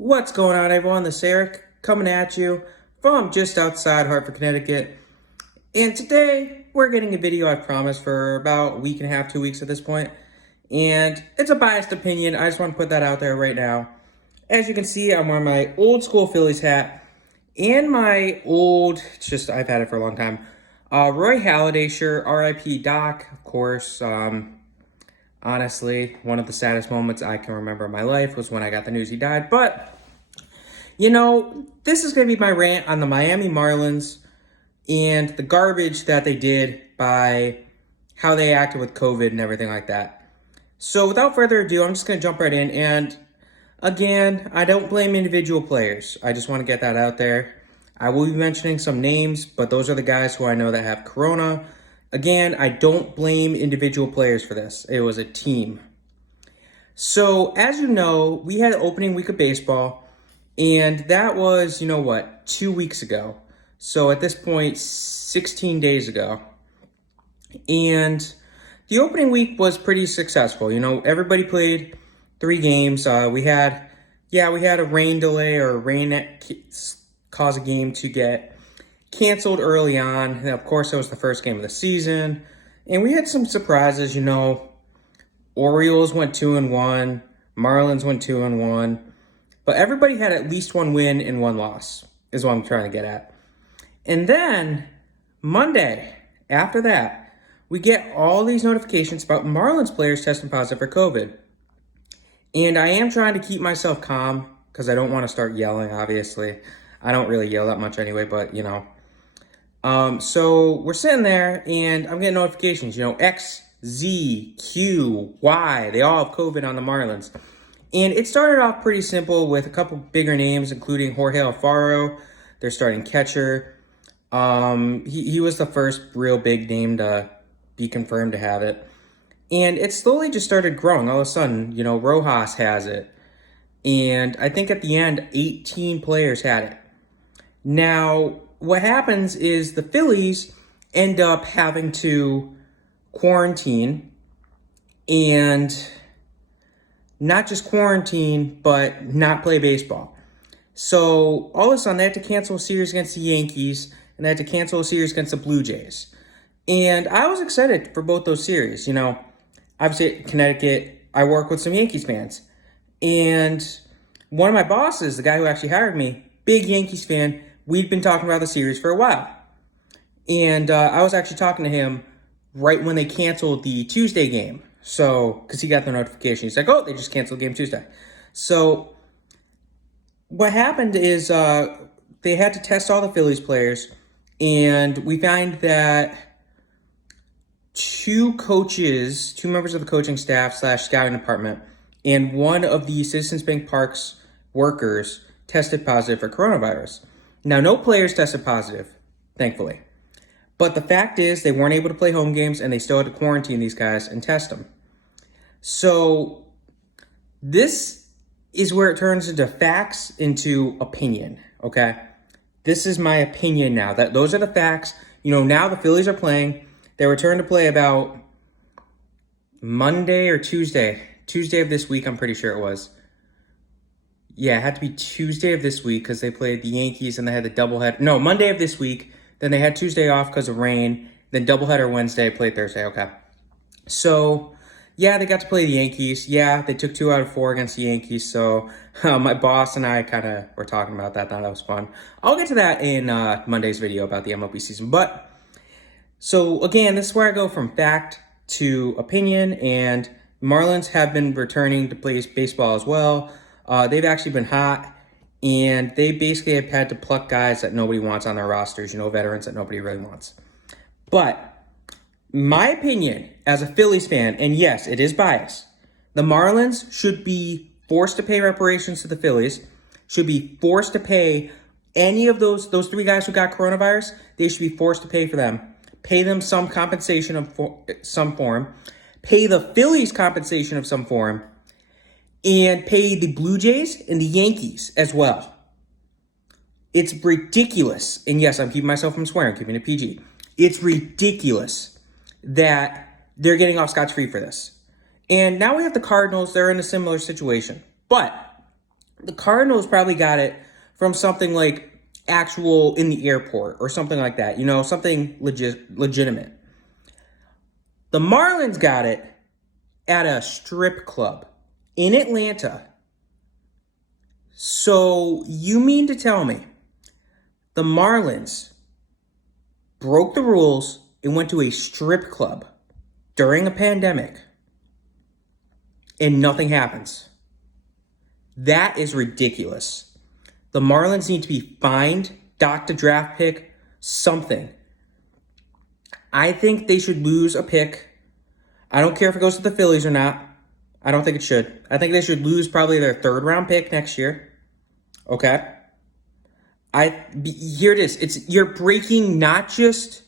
What's going on, everyone? This is Eric coming at you from just outside Hartford, Connecticut. And today we're getting a video I promised for about a week and a half, 2 weeks at this point. And it's a biased opinion. I just want to put that out there right now. As you can see, I'm wearing my old school Phillies hat and my old, I've had it for a long time, Roy Halladay shirt, RIP Doc, of course. Honestly, one of the saddest moments I can remember in my life was when I got the news he died. But, this is going to be my rant on the Miami Marlins and the garbage that they did by how they acted with COVID and everything like that. So without further ado, I'm just going to jump right in. And again, I don't blame individual players. I just want to get that out there. I will be mentioning some names, but those are the guys who I know that have corona. Again, I don't blame individual players for this. It was a team. So, as you know, we had opening week of baseball, and that was, 2 weeks ago. So, at this point, 16 days ago. And the opening week was pretty successful. Everybody played 3 games. We had a rain delay or rain that caused a game to get canceled early on. And of course, it was the first game of the season. And we had some surprises, Orioles went 2-1, Marlins went 2-1. But everybody had at least one win and one loss, is what I'm trying to get at. And then Monday, after that, we get all these notifications about Marlins players testing positive for COVID. And I am trying to keep myself calm because I don't want to start yelling, obviously. I don't really yell that much anyway, but, So we're sitting there and I'm getting notifications, X, Z, Q, Y, they all have COVID on the Marlins. And it started off pretty simple with a couple bigger names, including Jorge Alfaro, their starting catcher. He was the first real big name to be confirmed to have it. And it slowly just started growing. All of a sudden, Rojas has it. And I think at the end, 18 players had it. Now, what happens is the Phillies end up having to quarantine, and not just quarantine, but not play baseball. So all of a sudden, they had to cancel a series against the Yankees, and they had to cancel a series against the Blue Jays. And I was excited for both those series. Obviously, Connecticut, I work with some Yankees fans. And one of my bosses, the guy who actually hired me, big Yankees fan, we'd been talking about the series for a while. And I was actually talking to him right when they canceled the Tuesday game. So, because he got the notification. He's like, oh, they just canceled game Tuesday. So, what happened is they had to test all the Phillies players. And we find that 2 members of the coaching staff / scouting department, and one of the Citizens Bank Park's workers tested positive for coronavirus. Now, no players tested positive, thankfully. But the fact is, they weren't able to play home games, and they still had to quarantine these guys and test them. So, this is where it turns into facts into opinion, okay? This is my opinion now. Those are the facts. Now the Phillies are playing. They return to play about Monday or Tuesday. Tuesday of this week, I'm pretty sure it was. Yeah, it had to be Tuesday of this week because they played the Yankees and they had the doubleheader. No, Monday of this week. Then they had Tuesday off because of rain. Then doubleheader Wednesday, played Thursday. Okay. So, yeah, they got to play the Yankees. Yeah, they took 2 out of 4 against the Yankees. So, my boss and I kind of were talking about that. Thought that was fun. I'll get to that in Monday's video about the MLB season. But, so, again, this is where I go from fact to opinion. And Marlins have been returning to play baseball as well. They've actually been hot, and they basically have had to pluck guys that nobody wants on their rosters, veterans that nobody really wants. But my opinion as a Phillies fan, and yes, it is biased, the Marlins should be forced to pay reparations to the Phillies, should be forced to pay any of those 3 guys who got coronavirus. They should be forced to pay for them, pay them some compensation of some form, pay the Phillies compensation of some form, and pay the Blue Jays and the Yankees as well. It's ridiculous. And yes, I'm keeping myself from swearing, keeping it PG. It's ridiculous that they're getting off scotch-free for this. And now we have the Cardinals. They're in a similar situation. But The Cardinals probably got it from something like actual in the airport or something like that, something legitimate. The Marlins got it at a strip club in Atlanta. So you mean to tell me the Marlins broke the rules and went to a strip club during a pandemic and nothing happens? That is ridiculous. The Marlins need to be fined, docked a draft pick, something. I think they should lose a pick. I don't care if it goes to the Phillies or not. I don't think it should. I think they should lose probably their 3rd round pick next year. Okay? Here it is. You're breaking not just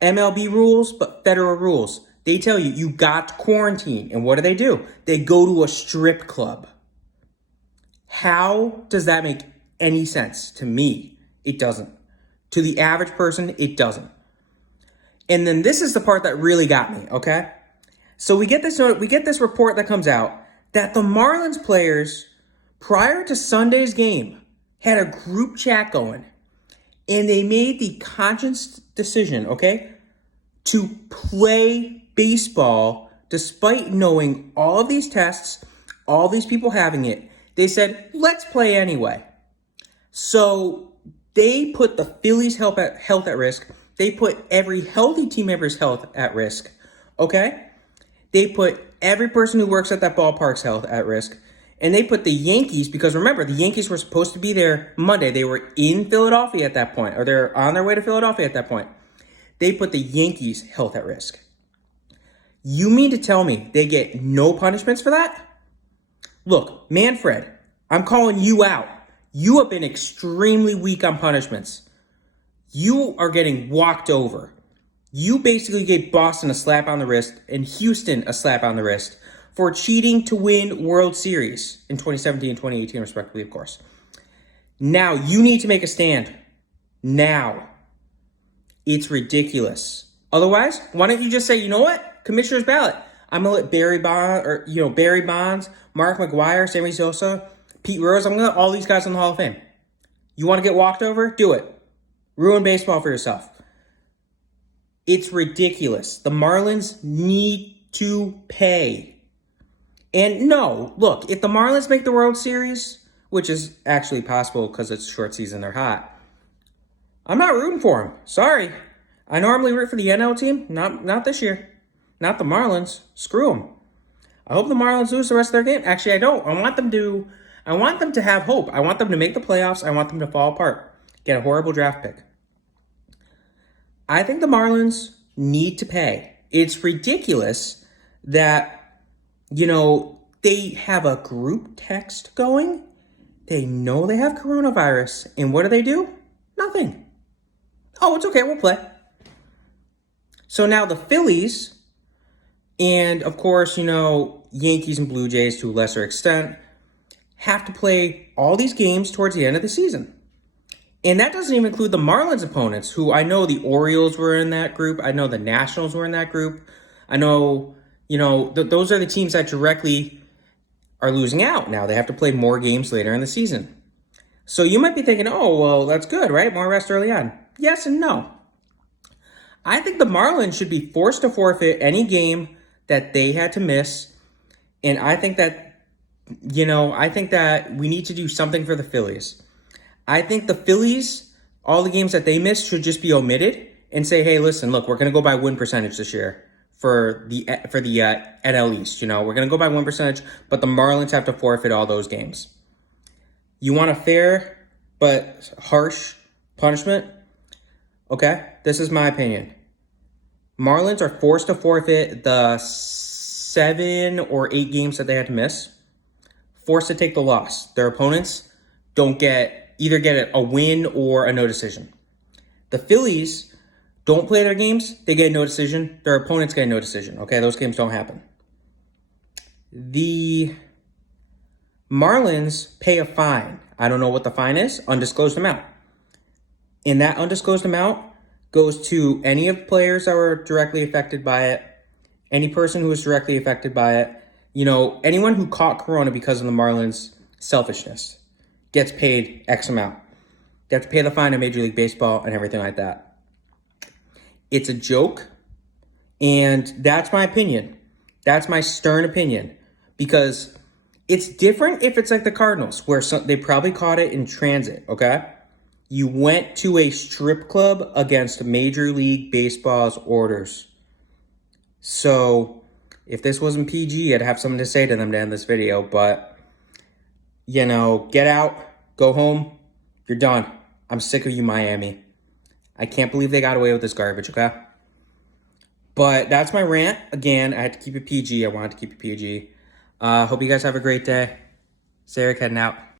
MLB rules, but federal rules. They tell you, you got to quarantine. And what do? They go to a strip club. How does that make any sense? To me, it doesn't. To the average person, it doesn't. And then this is the part that really got me, okay? So we get this report that comes out that the Marlins players, prior to Sunday's game, had a group chat going. And they made the conscious decision, okay, to play baseball despite knowing all of these tests, all these people having it. They said, let's play anyway. So they put the Phillies' health at risk. They put every healthy team member's health at risk, okay? They put every person who works at that ballpark's health at risk. And they put the Yankees, because remember, the Yankees were supposed to be there Monday. They were in Philadelphia at that point, or they're on their way to Philadelphia at that point. They put the Yankees' health at risk. You mean to tell me they get no punishments for that? Look, Manfred, I'm calling you out. You have been extremely weak on punishments. You are getting walked over. You basically gave Boston a slap on the wrist and Houston a slap on the wrist for cheating to win World Series in 2017 and 2018, respectively, of course. Now, you need to make a stand. Now. It's ridiculous. Otherwise, why don't you just say, you know what? Commissioner's ballot. I'm going to let Barry Bonds, Mark McGwire, Sammy Sosa, Pete Rose, I'm going to let all these guys in the Hall of Fame. You want to get walked over? Do it. Ruin baseball for yourself. It's ridiculous. The Marlins need to pay. And no, look, if the Marlins make the World Series, which is actually possible because it's short season, they're hot, I'm not rooting for them. Sorry. I normally root for the NL team. Not this year. Not the Marlins. Screw them. I hope the Marlins lose the rest of their game. Actually, I don't. I want them to have hope. I want them to make the playoffs. I want them to fall apart. Get a horrible draft pick. I think the Marlins need to pay. It's ridiculous that, they have a group text going. They know they have coronavirus. And what do? Nothing. Oh, it's okay. We'll play. So now the Phillies and, of course, Yankees and Blue Jays to a lesser extent have to play all these games towards the end of the season. And that doesn't even include the Marlins opponents, who I know the Orioles were in that group. I know the Nationals were in that group. I know, those are the teams that directly are losing out now. They have to play more games later in the season. So you might be thinking, oh, well, that's good, right? More rest early on. Yes and no. I think the Marlins should be forced to forfeit any game that they had to miss. And I think that, we need to do something for the Phillies. I think the Phillies, all the games that they missed should just be omitted and say, hey, listen, look, we're going to go by win percentage this year for the NL East. We're going to go by win percentage, but the Marlins have to forfeit all those games. You want a fair but harsh punishment? Okay, this is my opinion. Marlins are forced to forfeit the 7 or 8 games that they had to miss. Forced to take the loss. Their opponents don't either get a win or a no decision. The Phillies don't play their games. They get no decision. Their opponents get no decision. Okay, those games don't happen. The Marlins pay a fine. I don't know what the fine is. Undisclosed amount. And that undisclosed amount goes to any of the players that were directly affected by it, any person who was directly affected by it, anyone who caught corona because of the Marlins selfishness. Gets paid X amount. They have to pay the fine in Major League Baseball and everything like that. It's a joke, and that's my opinion. That's my stern opinion, because it's different if it's like the Cardinals, where they probably caught it in transit, okay? You went to a strip club against Major League Baseball's orders. So if this wasn't PG, I'd have something to say to them to end this video, but, you know, get out, go home, you're done. I'm sick of you, Miami. I can't believe they got away with this garbage, okay? But that's my rant. Again, I had to keep it PG. I wanted to keep it PG. Hope you guys have a great day. Sarah heading out.